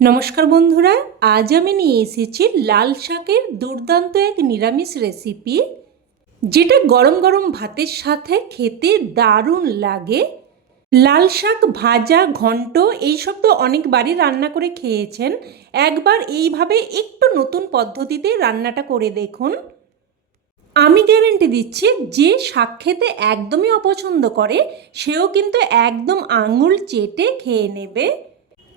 নমস্কার বন্ধুরা, আজ আমি নিয়ে এসেছি লাল শাকের দুর্দান্ত এক নিরামিষ রেসিপি, যেটা গরম গরম ভাতের সাথে খেতে দারুণ লাগে। লাল শাক ভাজা, ঘন্ট এইসব তো অনেকবারই রান্না করে খেয়েছেন। একবার এইভাবে একটু নতুন পদ্ধতিতে রান্নাটা করে দেখুন। আমি গ্যারেন্টি দিচ্ছি, যে শাক খেতে একদমই অপছন্দ করে সেও কিন্তু একদম আঙুল চেটে খেয়ে নেবে।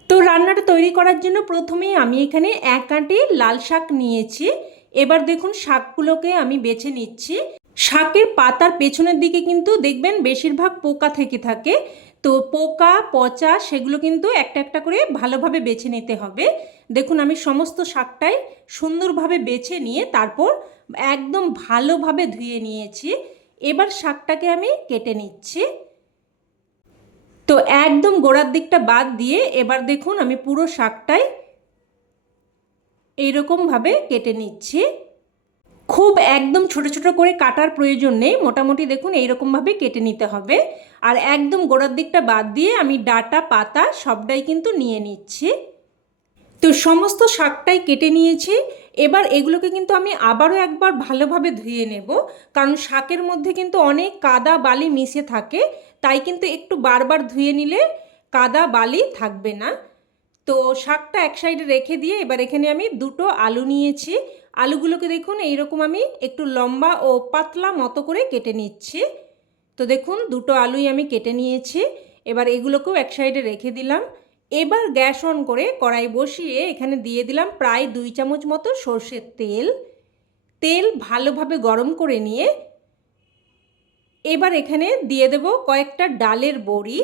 তো রান্নাটা তৈরি করার জন্য প্রথমেই আমি এখানে এক আঁটি লাল শাক নিয়েছি। এবার দেখুন শাকগুলোকে আমি বেছে নিচ্ছি। শাকের পাতার পেছনের দিকে কিন্তু দেখবেন বেশিরভাগ পোকা থেকে থাকে। তো পোকা পচা সেগুলো কিন্তু একটা একটা করে ভালোভাবে বেছে নিতে হবে। দেখুন আমি সমস্ত শাকটাই সুন্দরভাবে বেছে নিয়ে তারপর একদম ভালোভাবে ধুয়ে নিয়েছি। এবার শাকটাকে আমি কেটে নিচ্ছি। তো একদম গোড়ার দিকটা বাদ দিয়ে এবার দেখুন আমি পুরো শাকটাই এইরকমভাবে কেটে নিচ্ছি। খুব একদম ছোট ছোট করে কাটার প্রয়োজন নেই, মোটামুটি দেখুন এইরকমভাবে কেটে নিতে হবে। আর একদম গোড়ার দিকটা বাদ দিয়ে আমি ডাঁটা পাতা সবটাই কিন্তু নিয়ে নিচ্ছি। তো সমস্ত শাকটাই কেটে নিয়েছি। এবার এগুলোকে কিন্তু আমি আবারও একবার ভালোভাবে ধুয়ে নেব, কারণ শাকের মধ্যে কিন্তু অনেক কাদা বালি মিশে থাকে। তাই কিন্তু একটু বারবার ধুয়ে নিলে কাদা বালি থাকবে না। তো শাকটা এক সাইডে রেখে দিয়ে এবার এখানে আমি দুটো আলু নিয়েছি। আলুগুলোকে দেখুন এইরকম আমি একটু লম্বা ও পাতলা মতো করে কেটে নিচ্ছি। তো দেখুন দুটো আলুই আমি কেটে নিয়েছি। এবার এগুলোকেও এক সাইডে রেখে দিলাম। এবার গ্যাস অন করে কড়াই বসিয়ে এখানে দিয়ে দিলাম প্রায় 2 চামচ মতো সর্ষের তেল। তেল ভালোভাবে গরম করে নিয়ে এবার এখানে দিয়ে দেব কয়েকটা ডালের বড়ি।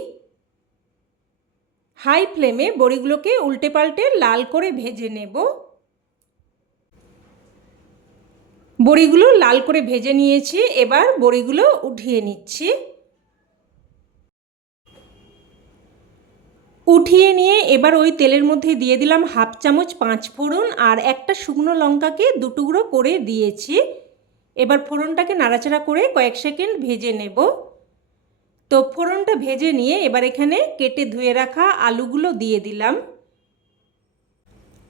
হাই ফ্লেমে বড়িগুলোকে উল্টে পাল্টে লাল করে ভেজে নেব। বড়িগুলো লাল করে ভেজে নিয়েছি, এবার বড়িগুলো উঠিয়ে নিচ্ছি। উঠিয়ে নিয়ে এবার ওই তেলের মধ্যে দিয়ে দিলাম হাফ চামচ 5 ফোড়ন আর একটা শুকনো লঙ্কাকে দুটুকরো করে দিয়েছি। এবার ফোড়নটাকে নাড়াচাড়া করে কয়েক সেকেন্ড ভেজে নেব। তো ফোড়নটা ভেজে নিয়ে এবার এখানে কেটে ধুয়ে রাখা আলুগুলো দিয়ে দিলাম।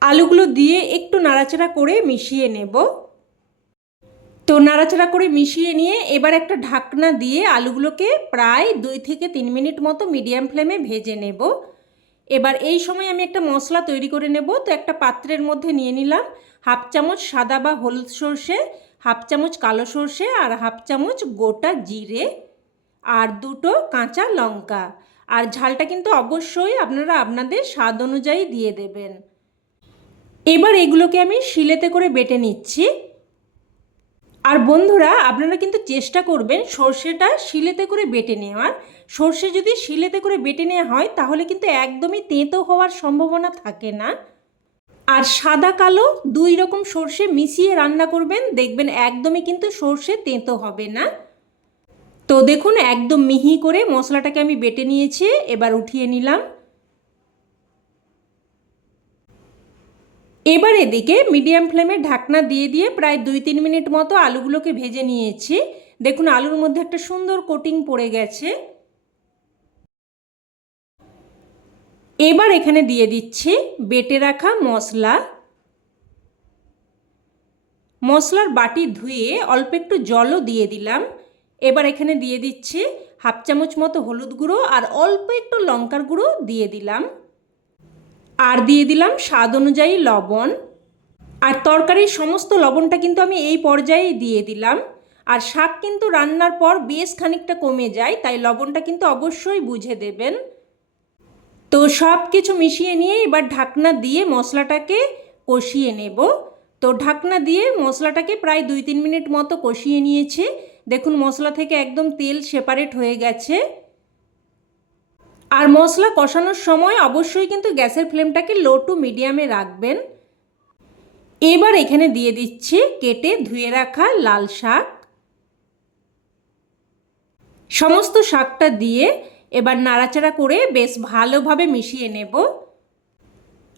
আলুগুলো দিয়ে একটু নাড়াচাড়া করে মিশিয়ে নেব। তো নাড়াচাড়া করে মিশিয়ে নিয়ে এবার একটা ঢাকনা দিয়ে আলুগুলোকে প্রায় 2 থেকে 3 মিনিট মতো মিডিয়াম ফ্লেমে ভেজে নেব। এবার এই সময় আমি একটা মশলা তৈরি করে নেব। তো একটা পাত্রের মধ্যে নিয়ে নিলাম হাফ চামচ সাদা বা হলুদ সর্ষে, হাফ চামচ কালো সর্ষে আর হাফ চামচ গোটা জিরে আর দুটো কাঁচা লঙ্কা। আর ঝালটা কিন্তু অবশ্যই আপনারা আপনাদের স্বাদ অনুযায়ী দিয়ে দেবেন। এবার এগুলোকে আমি শিলেতে করে বেটে নিচ্ছি। আর বন্ধুরা আপনারা কিন্তু চেষ্টা করবেন সর্ষেটা শিলেতে করে বেটে নেওয়ার। সর্ষে যদি শিলেতে করে বেটে নেওয়া হয় তাহলে কিন্তু একদমই তেঁতো হওয়ার সম্ভাবনা থাকে না। আর সাদা কালো 2 রকম সর্ষে মিশিয়ে রান্না করবেন, দেখবেন একদমই কিন্তু সর্ষে তেঁতো হবে না। তো দেখুন একদম মিহি করে মশলাটাকে আমি বেটে নিয়েছি, এবার উঠিয়ে নিলাম। এবার এদিকে মিডিয়াম ফ্লেমে ঢাকনা দিয়ে দিয়ে প্রায় 2-3 মিনিট মতো আলুগুলোকে ভেজে নিয়েছি। দেখুন আলুর মধ্যে একটা সুন্দর কোটিং পড়ে গেছে। এবার এখানে দিয়ে দিচ্ছি বেটে রাখা মশলা। মশলার বাটি ধুয়ে অল্প একটু জলও দিয়ে দিলাম। এবার এখানে দিয়ে দিচ্ছি হাফ চামচ মতো হলুদ গুঁড়ো আর অল্প একটু লঙ্কার গুঁড়ো দিয়ে দিলাম। আর দিয়ে দিলাম স্বাদ অনুযায়ী লবণ। আর তরকারির সমস্ত লবণটা কিন্তু আমি এই পর্যায়েই দিয়ে দিলাম। আর শাক কিন্তু রান্নার পর বেশ খানিকটা কমে যায়, তাই লবণটা কিন্তু অবশ্যই বুঝে দেবেন। তো সব কিছু মিশিয়ে নিয়ে এবার ঢাকনা দিয়ে মশলাটাকে কষিয়ে নেব। তো ঢাকনা দিয়ে মশলাটাকে প্রায় 2-3 মিনিট মতো কষিয়ে নিয়েছি। দেখুন মশলা থেকে একদম তেল সেপারেট হয়ে গেছে। আর মশলা কষানোর সময় অবশ্যই কিন্তু গ্যাসের ফ্লেমটাকে লো টু মিডিয়ামে রাখবেন। এবার এখানে দিয়ে দিচ্ছি কেটে ধুয়ে রাখা লাল শাক। সমস্ত শাকটা দিয়ে এবার নাড়াচাড়া করে বেশ ভালোভাবে মিশিয়ে নেব।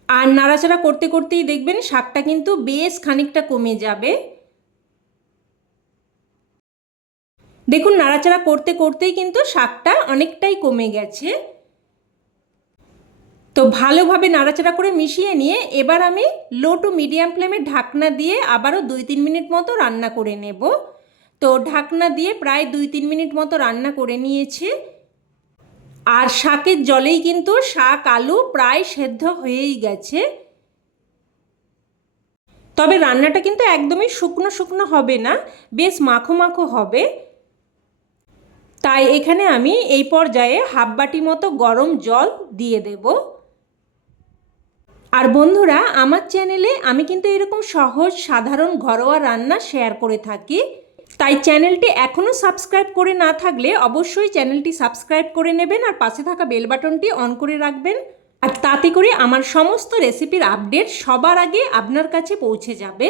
আর নাড়াচাড়া করতে করতেই দেখবেন শাকটা কিন্তু বেশ খানিকটা কমে যাবে। দেখুন নাড়াচাড়া করতে করতেই কিন্তু শাকটা অনেকটাই কমে গেছে। তো ভালোভাবে নাড়াচাড়া করে মিশিয়ে নিয়ে এবার আমি লো টু মিডিয়াম ফ্লেমে ঢাকনা দিয়ে আবারও 2-3 মিনিট মতো রান্না করে নেব। তো ঢাকনা দিয়ে প্রায় 2-3 মিনিট মতো রান্না করে নিয়েছি। আর শাকের জলেই কিন্তু শাক আলু প্রায় সেদ্ধ হয়েই গেছে। তবে রান্নাটা কিন্তু একদমই শুকনো শুকনো হবে না, বেশ মাখো মাখো হবে। তাই এখানে আমি এই পর্যায়ে হাফ বাটি মতো গরম জল দিয়ে দেব। আর বন্ধুরা, আমার চ্যানেলে আমি কিন্তু এরকম সহজ সাধারণ ঘরোয়া রান্না শেয়ার করে থাকি। তাই চ্যানেলটি এখনও সাবস্ক্রাইব করে না থাকলে অবশ্যই চ্যানেলটি সাবস্ক্রাইব করে নেবেন আর পাশে থাকা বেল বাটনটি অন করে রাখবেন। আর তাতে করে আমার সমস্ত রেসিপির আপডেট সবার আগে আপনার কাছে পৌঁছে যাবে।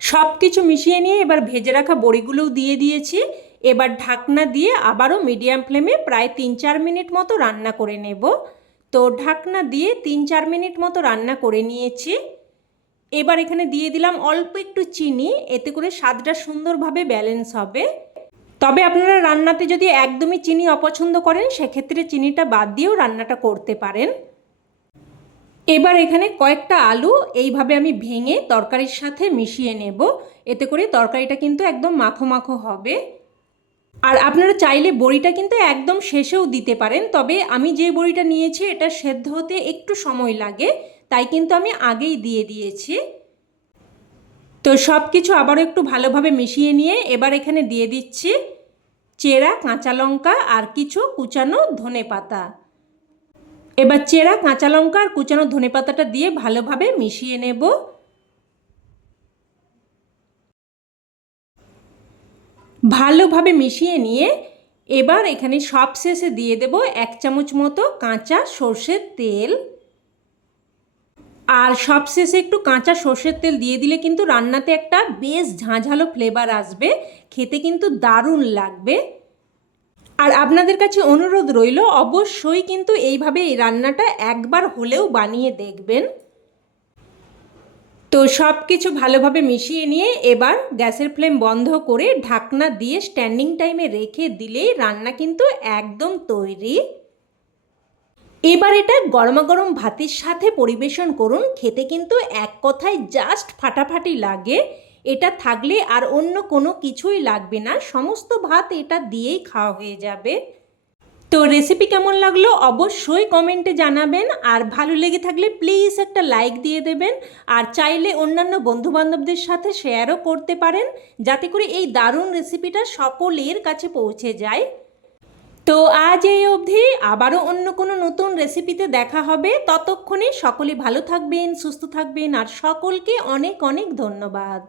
সব কিছু মিশিয়ে নিয়ে এবার ভেজে রাখা বড়িগুলোও দিয়ে দিয়েছি। এবার ঢাকনা দিয়ে আবারও মিডিয়াম ফ্লেমে প্রায় 3-4 মিনিট মতো রান্না করে নেব। তো ঢাকনা দিয়ে 3-4 মিনিট মতো রান্না করে নিয়েছি। এবার এখানে দিয়ে দিলাম অল্প একটু চিনি, এতে করে স্বাদটা সুন্দরভাবে ব্যালেন্স হবে। তবে আপনারা রান্নাতে যদি একদমই চিনি অপছন্দ করেন সেক্ষেত্রে চিনিটা বাদ দিয়েও রান্নাটা করতে পারেন। এবার এখানে কয়েকটা আলু এইভাবে আমি ভেঙে তরকারির সাথে মিশিয়ে নেব, এতে করে তরকারিটা কিন্তু একদম মাখো মাখো হবে। আর আপনারা চাইলে বড়িটা কিন্তু একদম শেষেও দিতে পারেন, তবে আমি যে বড়িটা নিয়েছি এটা সেদ্ধ হতে একটু সময় লাগে, তাই কিন্তু আমি আগেই দিয়ে দিয়েছি। তো সব কিছু আবারও একটু ভালোভাবে মিশিয়ে নিয়ে এবার এখানে দিয়ে দিচ্ছি চেরা কাঁচা লঙ্কা আর কিছু কুচানো ধনেপাতা। এবার চেরা কাঁচা লঙ্কা আর কুচানো ধনেপাতাটা দিয়ে ভালোভাবে মিশিয়ে নেব। ভালোভাবে মিশিয়ে নিয়ে এবার এখানে সবশেষে দিয়ে দেব 1 চামচ মতো কাঁচা সর্ষের তেল। আর সবশেষে একটু কাঁচা সর্ষের তেল দিয়ে দিলে কিন্তু রান্নাতে একটা বেশ ঝাঁঝালো ফ্লেভার আসবে, খেতে কিন্তু দারুণ লাগবে। আর আপনাদের কাছে অনুরোধ রইল অবশ্যই কিন্তু এইভাবে এই রান্নাটা একবার হলেও বানিয়ে দেখবেন। তো সব কিছু ভালোভাবে মিশিয়ে নিয়ে এবার গ্যাসের ফ্লেম বন্ধ করে ঢাকনা দিয়ে স্ট্যান্ডিং টাইমে রেখে দিলেই রান্না কিন্তু একদম তৈরি। এবার এটা গরমাগরম ভাতের সাথে পরিবেশন করুন, খেতে কিন্তু এক কথায় জাস্ট ফাটাফাটি লাগে। এটা থাকলে আর অন্য কোনো কিছুই লাগবে না, সমস্ত ভাত এটা দিয়েই খাওয়া হয়ে যাবে। তো রেসিপি কেমন লাগলো অবশ্যই কমেন্টে জানাবেন, আর ভালো লেগে থাকলে প্লিজ একটা লাইক দিয়ে দেবেন। আর চাইলে অন্যান্য বন্ধুবান্ধবদের সাথে শেয়ারও করতে পারেন, যাতে করে এই দারুণ রেসিপিটা সকলের কাছে পৌঁছে যায়। তো আজ এই অবধি, আবারও অন্য কোনো নতুন রেসিপিতে দেখা হবে। ততক্ষণে সকলে ভালো থাকবেন, সুস্থ থাকবেন, আর সকলকে অনেক অনেক ধন্যবাদ।